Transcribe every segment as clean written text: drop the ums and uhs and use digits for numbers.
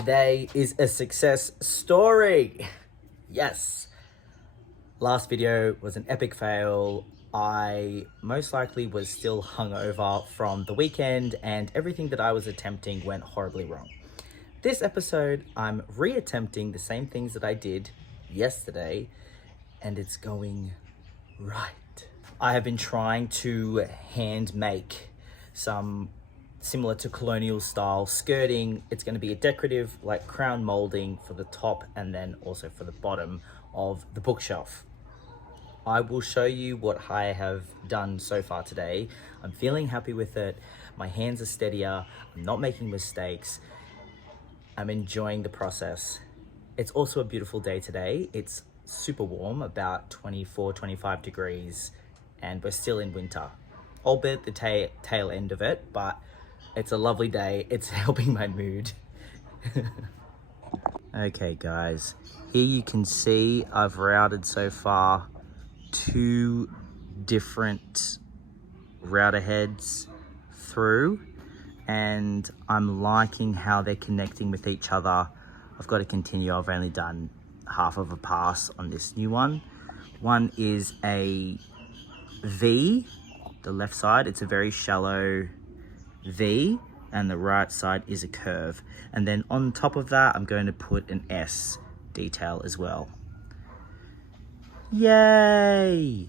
today is a success story. Yes. Last video was an epic fail. I most likely was still hungover from the weekend and everything that I was attempting went horribly wrong. This episode, I'm reattempting the same things that I did yesterday and it's going right. I have been trying to hand make some similar to colonial style skirting. It's going to be a decorative like crown molding for the top and then also for the bottom of the bookshelf. I will show you what I have done so far today. I'm feeling happy with it. My hands are steadier. I'm not making mistakes. I'm enjoying the process. It's also a beautiful day today. It's super warm, about 24, 25 degrees, and we're still in winter. Albeit the tail end of it, but it's a lovely day. It's helping my mood. Okay guys, here you can see I've routed so far 2 different router heads through, and I'm liking how they're connecting with each other. I've got to continue. I've only done half of a pass on this new one. One is a V, the left side, it's a very shallow V, and the right side is a curve. And then on top of that, I'm going to put an S detail as well. Yay!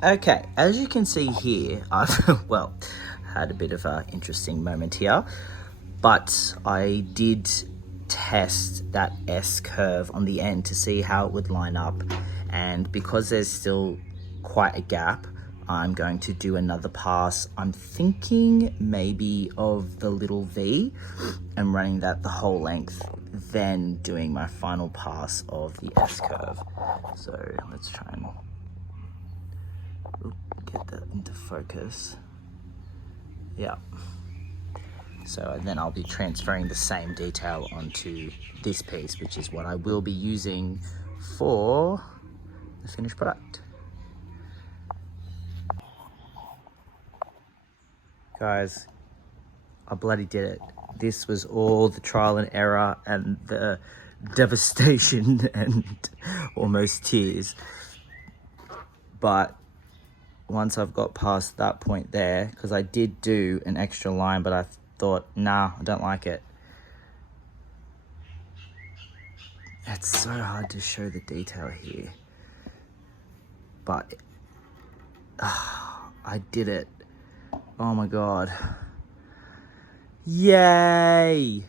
Okay, as you can see here, I've, well, had a bit of an interesting moment here, but I did test that S curve on the end to see how it would line up, and because there's still quite a gap, I'm going to do another pass. I'm thinking maybe of the little V and running that the whole length, then doing my final pass of the S curve. So let's try and get that into focus. Yeah. So then I'll be transferring the same detail onto this piece, which is what I will be using for the finished product. Guys, I bloody did it. This was all the trial and error and the devastation and almost tears. But once I've got past that point there, because I did do an extra line, but I thought, nah, I don't like it. It's so hard to show the detail here. But I did it. Oh my God. Yay!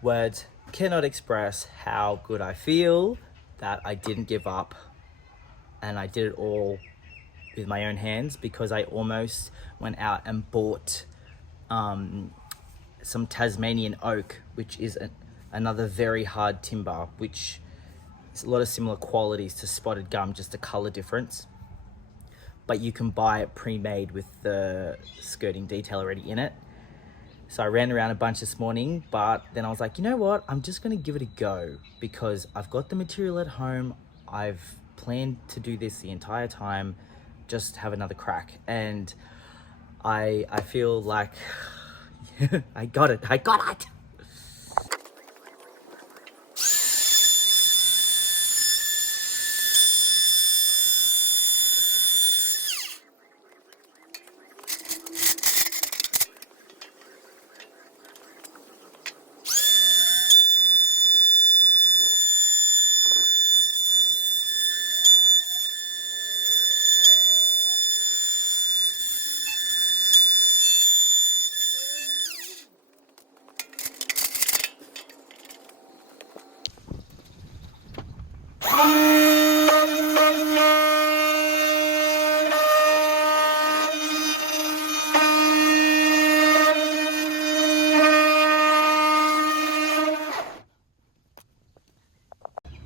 Words cannot express how good I feel that I didn't give up. And I did it all with my own hands, because I almost went out and bought some Tasmanian Oak, which is another very hard timber, which is a lot of similar qualities to spotted gum, just a color difference. But you can buy it pre-made with the skirting detail already in it. So I ran around a bunch this morning, but then I was like, you know what? I'm just gonna give it a go, because I've got the material at home. I've planned to do this the entire time, just have another crack. And I feel like I got it.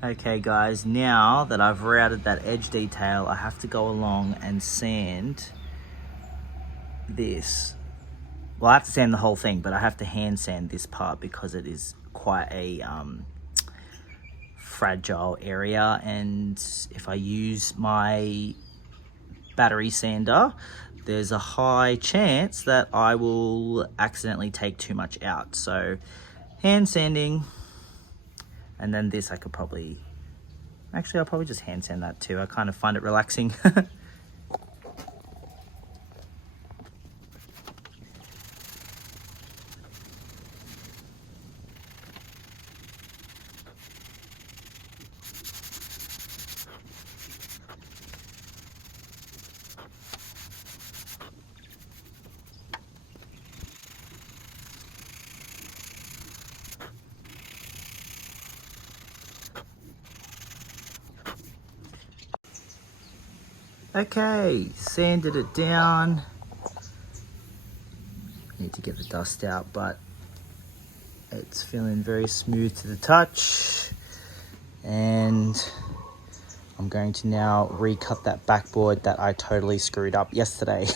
Okay guys, now that I've routed that edge detail, I have to go along and sand this. Well, I have to sand the whole thing, but I have to hand sand this part because it is quite a fragile area, and if I use my battery sander, there's a high chance that I will accidentally take too much out. So hand sanding, and then this I could probably, actually I'll probably just hand sand that too. I kind of find it relaxing. Okay, sanded it down. Need to get the dust out, but it's feeling very smooth to the touch. And I'm going to now recut that backboard that I totally screwed up yesterday.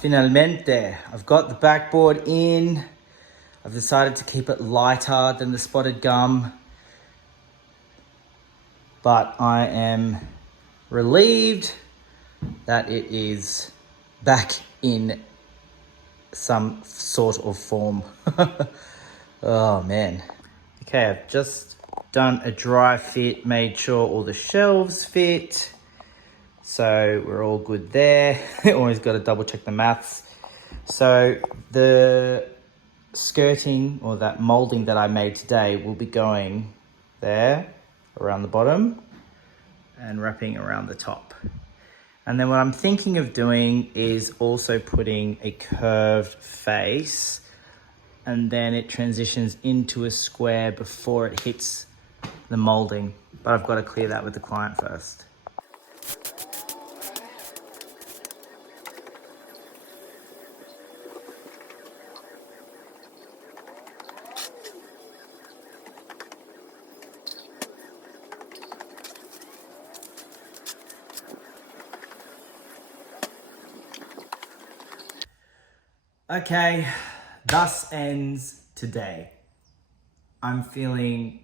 Finalmente, I've got the backboard in. I've decided to keep it lighter than the spotted gum, but I am relieved that it is back in some sort of form. Oh man. Okay, I've just done a dry fit, made sure all the shelves fit. So we're all good there. Always got to double check the maths. So the skirting, or that molding that I made today, will be going there around the bottom and wrapping around the top. And then what I'm thinking of doing is also putting a curved face, and then it transitions into a square before it hits the molding. But I've got to clear that with the client first. Okay, thus ends today. I'm feeling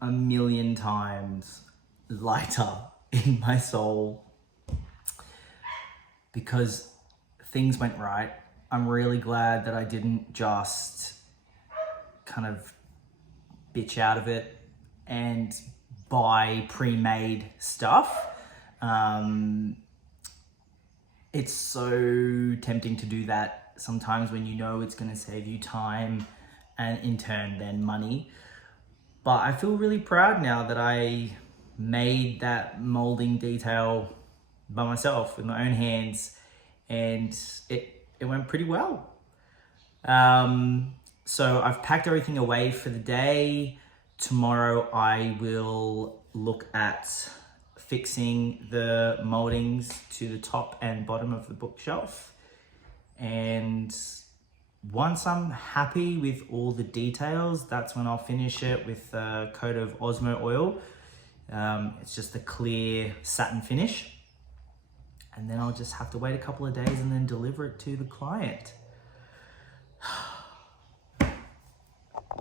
a million times lighter in my soul because things went right. I'm really glad that I didn't just kind of bitch out of it and buy pre-made stuff. It's so tempting to do that sometimes when you know it's going to save you time and in turn then money. But I feel really proud now that I made that molding detail by myself with my own hands, and it went pretty well. So I've packed everything away for the day. Tomorrow I will look at fixing the moldings to the top and bottom of the bookshelf. And once I'm happy with all the details, that's when I'll finish it with a coat of Osmo oil. It's just a clear satin finish. And then I'll just have to wait a couple of days and then deliver it to the client.